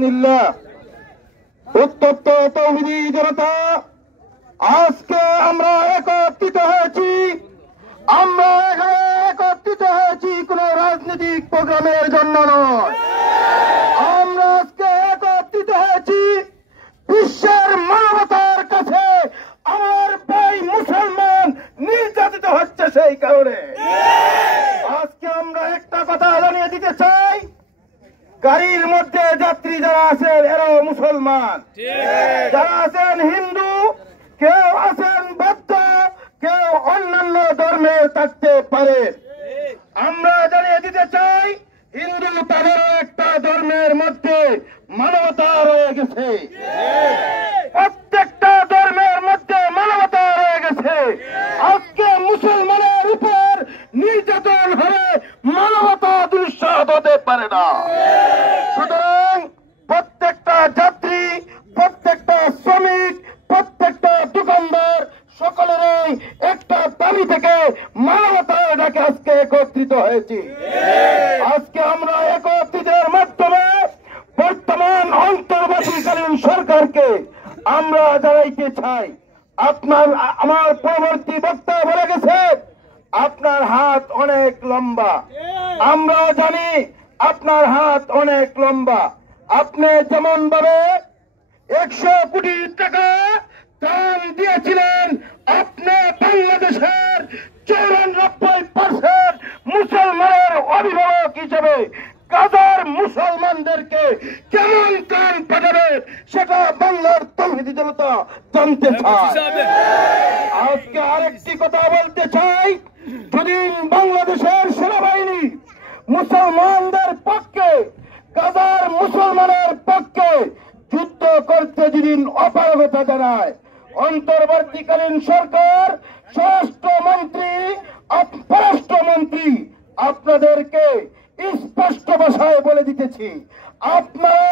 বিইজনিল্লাহ। উত্তপ্ত তৌহিদি জনতা, আজকে আমরা একত্রিত হয়েছি। আমরা এখানে একত্রিত হয়েছি কোন রাজনৈতিক প্রোগ্রামের জন্য নয়। আমরা আজকে একত্রিত হয়েছি বিশ্বের মানবতার কাছে। আমার ভাই মুসলমান নির্যাতিত হচ্ছে, সেই কারণে আজকে আমরা একটা কথা জানিয়ে দিতে চাই, গাড়ির মধ্যে যাত্রী যারা আছেন এরাও মুসলমান, যারা আছেন হিন্দু, কেউ আছেন বৌদ্ধ, কেউ অন্যান্য ধর্মের থাকতে পারে। আমরা জানিয়ে দিতে চাই, হিন্দু তাদের একটা ধর্মের মধ্যে মানবতা রয়ে গেছে, প্রত্যেকটা ধর্মের মধ্যে মানবতা রয়ে গেছে। আজকে মুসলমানের উপর নির্যাতন হলে মানবতা দুঃসাহত হতে পারে না। সুতরাং প্রত্যেকটা যাত্রী, প্রত্যেকটা শ্রমিক, প্রত্যেকটা দোকানদার সকলেরই একটা দাবি থেকে মানবতার ডাকে আজকে একত্রিত হয়েছি। আজকে আমরা একত্রিতের মাধ্যমে বর্তমান অন্তর্বর্তীকালীন সরকারকে আমরা জানাইতে চাই, আমার পরবর্তী বক্তা বলে গেছে আপনার হাত অনেক লম্বা। আমরা জানি আপনার হাত অনেক লম্বা। আপনি যেমন ভাবে 100 কোটি টাকা দান দিয়েছিলেন, আপনি বাংলাদেশের 94% মুসলমানের অভিভাবক হিসেবে গাজার মুসলমানদেরকে কেমন ত্রাণ পাঠাবে সেটা বাংলার তৌহিদি জনতা জানতে চায়। আজকে আরেকটি কথা বলতে চাই, যদি বাংলাদেশের সেনাবাহিনী মুসলমানদের পক্ষে, গাজার মুসলমানের পক্ষে যুদ্ধ করতে যেদিন অপারগতা জানায়, অন্তর্বর্তীকালীন সরকার, স্বরাষ্ট্রমন্ত্রী, পররাষ্ট্রমন্ত্রী আপনাদেরকে স্পষ্ট ভাষায় বলে দিতেছি, আপনারা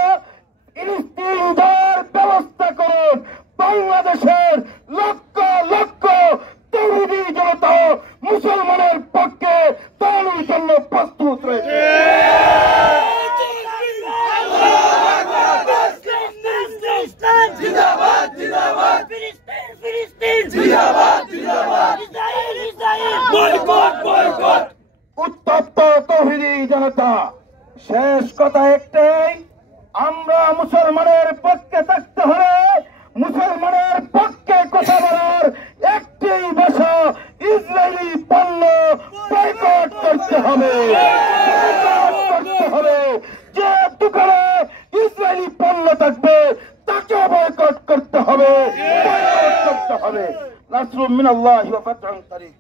ইনস্টিটিউটের ব্যবস্থা করুন। বাংলাদেশের লক্ষ লক্ষ তৌহিদি জনতা মুসলমানের পক্ষে দাঁড়ানোর জন্য প্রস্তুত রয়েছে। উত্তপ্ত তৌহিদি জনতা, শেষ কথা একটাই, আমরা মুসলমানের পক্ষে থাকতে হলে মুসলমানের পক্ষে কথা বলার একটি ভাষা, ইসরায়েলি পণ্য বয়কট করতে হবে। যে দোকানে ইসরায়েলি পণ্য থাকবে তাকে বয়কট করতে হবে। নাসরুম মিনাল্লাহি ওয়া ফাতহুন করিম।